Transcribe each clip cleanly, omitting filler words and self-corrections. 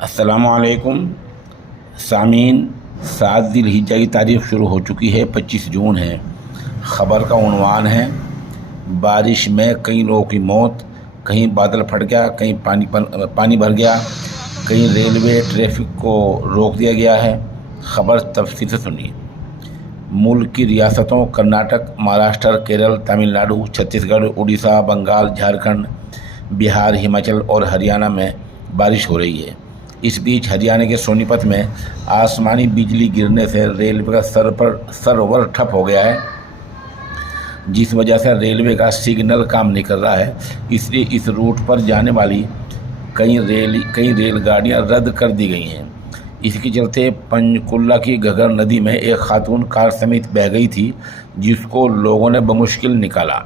अस्सलामुअलैकुम सामीन। 7 ज़िलहिज्जा की तारीख़ शुरू हो चुकी है, 25 जून है। ख़बर का उन्वान है बारिश में कई लोगों की मौत, कहीं बादल फट गया, कहीं पानी भर गया, कहीं रेलवे ट्रैफिक को रोक दिया गया है। ख़बर तफसील से सुनिए। मुल्क की रियासतों कर्नाटक, महाराष्ट्र, केरल, तमिलनाडु, छत्तीसगढ़, उड़ीसा, बंगाल, झारखंड, बिहार, हिमाचल और हरियाणा में बारिश हो रही है। इस बीच हरियाणा के सोनीपत में आसमानी बिजली गिरने से रेलवे का सर्वर ठप हो गया है, जिस वजह से रेलवे का सिग्नल काम नहीं कर रहा है। इसलिए इस रूट पर जाने वाली कई रेलगाड़ियां रद्द कर दी गई हैं। इसके चलते पंचकुला की घग्गर नदी में एक खातून कार समेत बह गई थी, जिसको लोगों ने बमुश्किल निकाला।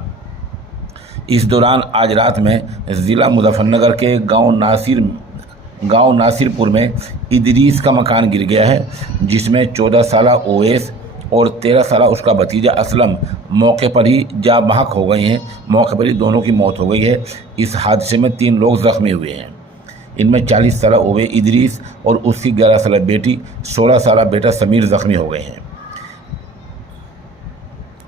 इस दौरान आज रात में ज़िला मुजफ्फरनगर के गांव नासिरपुर में इदरीस का मकान गिर गया है, जिसमें 14 साला ओवैस और 13 साला उसका भतीजा असलम मौके पर ही जा बहक हो गए हैं। मौके पर ही दोनों की मौत हो गई है। इस हादसे में 3 लोग ज़ख्मी हुए हैं। इनमें 40 साला ओवैस इदरीस और उसकी 11 साला बेटी, 16 साला बेटा समीर ज़ख्मी हो गए हैं।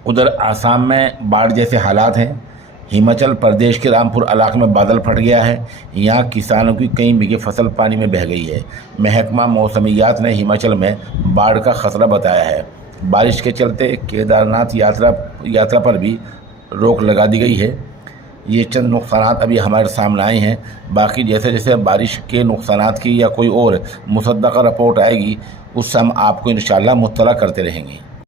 उधर आसाम में बाढ़ जैसे हालात हैं। हिमाचल प्रदेश के रामपुर इलाके में बादल फट गया है। यहाँ किसानों की कई बीघे फसल पानी में बह गई है। महकमा मौसमियात ने हिमाचल में बाढ़ का खतरा बताया है। बारिश के चलते केदारनाथ यात्रा पर भी रोक लगा दी गई है। ये चंद नुकसानात अभी हमारे सामने आए हैं। बाकी जैसे जैसे बारिश के नुकसानात की या कोई और मुसद्दक़ा रिपोर्ट आएगी, उससे हम आपको इंशाअल्लाह मुत्तला करते रहेंगे।